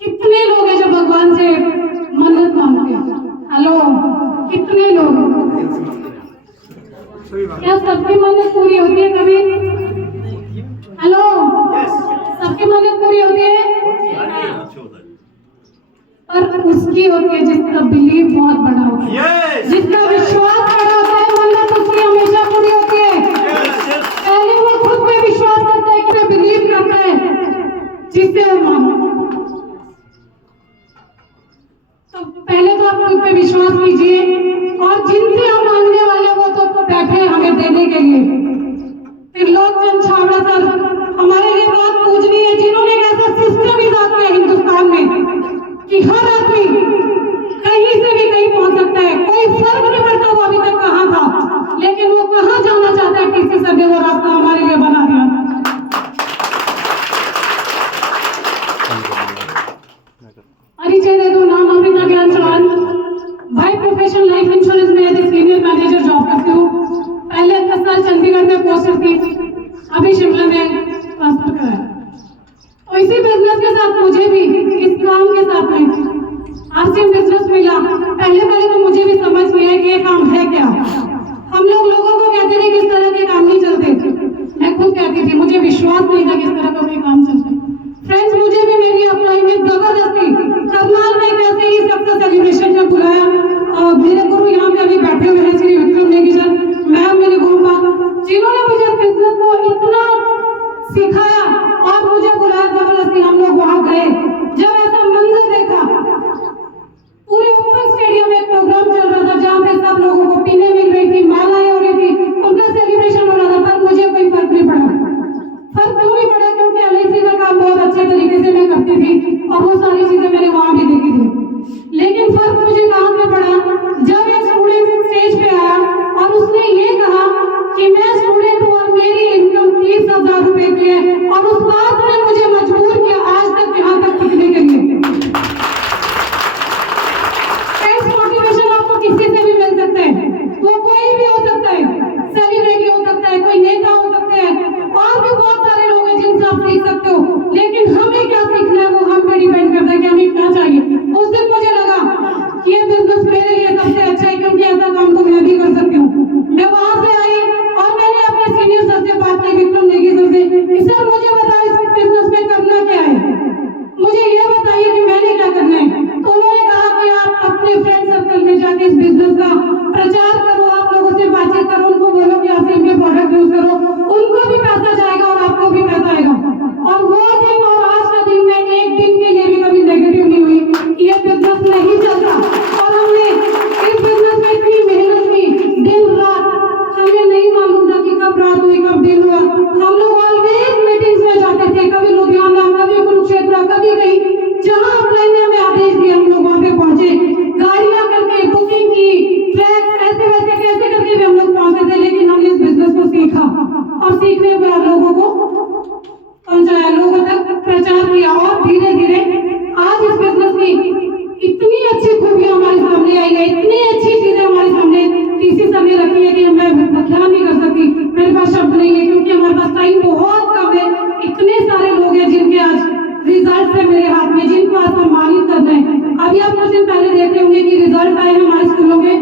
कितने लोग हैं जो भगवान से मन्नत मांगते हैं? हेलो, कितने लोग? क्या सबकी मन्नत पूरी होती है कभी? हेलो, सबकी मन्नत पूरी होती है? पर उसकी होती है जिसका बिलीव बहुत बड़ा होता है, जिसका विश्वास बड़ा होता है, मन्नत उसकी हमेशा पूरी होती है। पहले वो खुद पे विश्वास करता है कि बिलीव करता है जिससे वो मांगता। तो पहले तो आप खुद पे विश्वास कीजिए, और जिनसे हम मांगने वाले वो तो बैठे हमें देने के लिए। त्रिलोकचंद छाबड़ा सर हमारे लिए बात पूजनी है, जिन्होंने एक ऐसा सिस्टम ईजाद किया हिंदुस्तान में कि हर आदमी कहीं से भी कहीं पहुंच सकता है, कोई फर्क नहीं पड़ता वो अभी तक कहां था, लेकिन वो कहां जाना चाहता है, किसी सर ने वो रास्ता हमारे लिए बना दिया। परिचय दे दो, नाम Amrita Gyan Chauhan, by profession life insurance में एज सीनियर मैनेजर जॉब करती हूँ। पहले 10 साल चंडीगढ़ में पोस्टर थी, अभी शिमला में ट्रांसफर कराया। तो इसी बिजनेस के साथ मुझे भी इस काम के साथ में आरसीएम बिजनेस मिला। पहले तो मुझे भी समझ नहीं है कि ये काम है क्या। हम लोगों को कहते थे कि इस तरह के काम नहीं चलते, मैं खुद कहती थी, मुझे विश्वास नहीं था कि इस तरह का कोई काम चलते। फ्रेंड्स, मुझे भी मेरी अपलाइन ने जबरदस्ती करनाल में कैसे ही सक्सेस सेलिब्रेशन में बुलाया। मेरे गुरु यहाँ पे अभी बैठे हुए हैं, श्री विक्रम नेगी सर, मैम मेरे गुरु जिन्होंने मुझे बिजनेस को इतना सिखाया और मुझे बुलाया जबरदस्ती। हम लोग वहां गए, जब ऐसा मंजर देखा, पूरे ओपन स्टेडियम में प्रोग्राम चल रहा था जहाँ पे सब लोगों को पीने मिल रही थी, मालाएं हो रही थी, उनका सेलिब्रेशन हो रहा था, पर मुझे कोई फर्क नहीं पड़ा। फर्क क्यों नहीं पड़ा? क्योंकि एलआईसी का काम बहुत अच्छे तरीके से मैं करती थी और वो सारी चीजें मैंने वहां भी देखी थी। लेकिन फर्क मुझे कहाँ से पड़ा? जब एक स्टूडेंट स्टेज पे आया और उसने ये कहा कि मैं स्टूडेंट हूँ और मेरी इनकम 30,000 रुपए की है, और उस बात ने मुझे मजबूर किया आज तक यहाँ तक टिकने के लिए। मोटिवेशन आपको किसी से भी मिल सकता है, वो कोई भी हो सकता है, सेलिब्रिटी हो सकता है, कोई नेता हो सकते हैं, और भी बहुत सारे लोग हैं जिनसे आप सीख सकते हो। लेकिन हमें क्या सीखना है वो हम पे डिपेंड करता है कि हमें क्या चाहिए। उस दिन मुझे लगा कि ये बिजनेस मेरे लिए सबसे अच्छा है, क्योंकि ऐसा काम तो मैं भी कर सकती हूँ। मैं वहां से आई और मैंने अपने सीनियर सर से बात की, विक्रम नेगी सर से, कि सर मुझे बताओ इस बिजनेस में करना क्या है, मुझे ये बताइए कि मैंने क्या करना है। तो उन्होंने कहा कि आप अपने फ्रेंड सर्कल में जाके इस बिजनेस का प्रचार करो, आप लोगों से बातचीत करो, उनको बोलो कि आप इनके प्रोडक्ट यूज करो, उनको भी पैसा जाएगा और आपको भी पैसा आएगा। और वो दिन और आज का दिन में एक दिन के लिए भी कभी नेगेटिव नहीं हुई कि ये बिजनेस नहीं चलता। और हमने इस बिजनेस में इतनी मेहनत की, दिन रात, हमें नहीं मालूम था कि कब रात हुई कब दिन हुआ। हम लोग ऑलवेज मीटिंग्स में जाते थे, कभी लुधियाना, कभी कुरुक्षेत्र, कभी कहीं, जहाँ अपलाइन ने हमें आदेश दिए हम लोग वहाँ पे पहुंचे, गाड़ियां करके बुकिंग की, ट्रैक ऐसे वैसे कैसे करके भी हम लोग पहुंचे थे। लेकिन हमने इस बिजनेस को सीखा और सीखने के बाद लोगों को पहुंचाया, लोगों तक प्रचार किया, और धीरे धीरे आज इस बिजनेस की इतनी अच्छी खूबियां हमारे सामने आई है, इतनी अच्छी चीजें हमारे सामने टीसी सर ने रखी है कि मैं व्याख्यान नहीं कर सकती, मेरे पास शब्द नहीं है, क्योंकि हमारे पास टाइम बहुत कम है। इतने सारे लोग हैं जिनके आज रिजल्ट है मेरे हाथ में, जिनको आज सम्मानित करना है। अभी आप कुछ दिन पहले देख रहे होंगे कि रिजल्ट आए हैं हमारे स्कूलों में,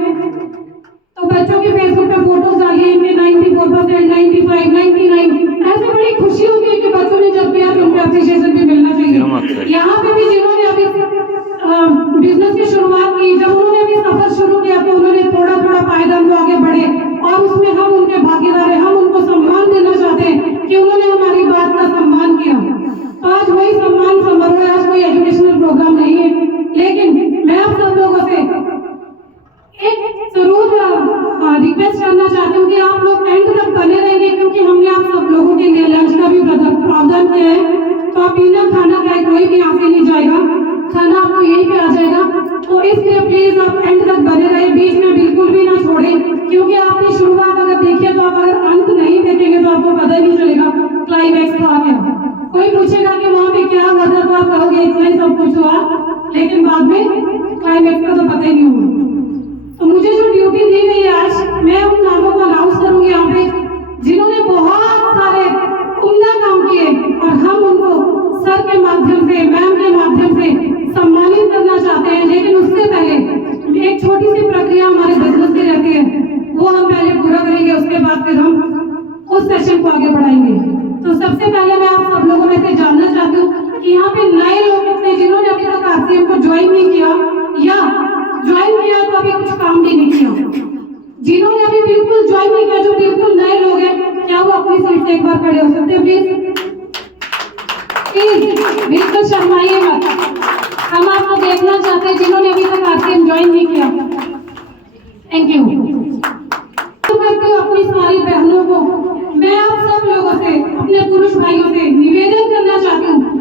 तो बच्चों के फेसबुक पे फोटोज डालिए, इनके 94%, 95, 99, ऐसे बड़ी खुशी होती है कि बच्चों ने जब किया तो उनको अप्रिशिएशन भी मिलना चाहिए। यहाँ पे भी जिन्होंने अभी बिजनेस की शुरुआत की, जब उन्होंने अभी सफर शुरू किया तो उन्होंने थोड़ा थोड़ा पायदान को आगे बढ़े, और उसमें हम उनके भागीदार हैं। हम उनको सम्मान देना चाहते हैं कि उन्होंने हमारी बात का सम्मान किया। तो आज वही सम्मान समारोह है, आज कोई एजुकेशनल प्रोग्राम नहीं है, लेकिन मैं आप सब लोगों से एक जरूर रिक्वेस्ट करना चाहती हूँ कि आप लोग एंड तक बने रहेंगे, क्योंकि हमने आप सब लोगों के लिए लंच का भी प्रावधान किया है। तो आप बिना खाना खाए कोई भी यहाँ से नहीं जाएगा, खाना आपको यहीं पे आ जाएगा। तो इसलिए प्लीज आप एंड तक बने रहे, बीच में बिल्कुल भी ना छोड़े, क्योंकि आपकी शुरुआत अगर देखिए तो आप अगर अंत नहीं देखेंगे तो आपको पता ही नहीं चलेगा क्लाइमैक्स था क्या। कोई पूछेगा कि वहाँ पे क्या हुआ था तो आप कहोगे इतना ही सब कुछ हुआ, लेकिन बाद में क्लाइमैक्स का तो पता ही नहीं हुआ। तो मुझे जो ड्यूटी दी गई है आज, मैं उन नामों को अनाउंस करूंगी यहाँ पे जिन्होंने बहुत सारे उम्दा काम किए, और हम उनको सर के माध्यम से, मैम के माध्यम से हैं, लेकिन उससे पहले एक छोटी सी प्रक्रिया हमारे बिजनेस की रहती है, वो हम पहले पूरा करेंगे, उसके बाद फिर हम उस सेशन को आगे बढ़ाएंगे। तो सबसे पहले मैं आप सब लोगों में से जानना चाहती हूँ कि यहाँ पे नए लोग कितने जिन्होंने अभी तक आरसीएम को ज्वाइन नहीं किया या ज्वाइन किया तो अभी कुछ काम भी नहीं किया। जिन्होंने अभी बिल्कुल ज्वाइन नहीं किया, जो बिल्कुल नए लोग हैं, क्या वो अपनी सीट से एक बार खड़े हो सकते हैं प्लीज? प्लीज बिल्कुल शर्माइए मत, हम आपको देखना चाहते हैं जिन्होंने अभी तक आरसीएम ज्वाइन नहीं किया। Thank you. करती हूँ अपनी सारी बहनों को, मैं आप सब लोगों से, अपने पुरुष भाइयों से निवेदन करना चाहती हूँ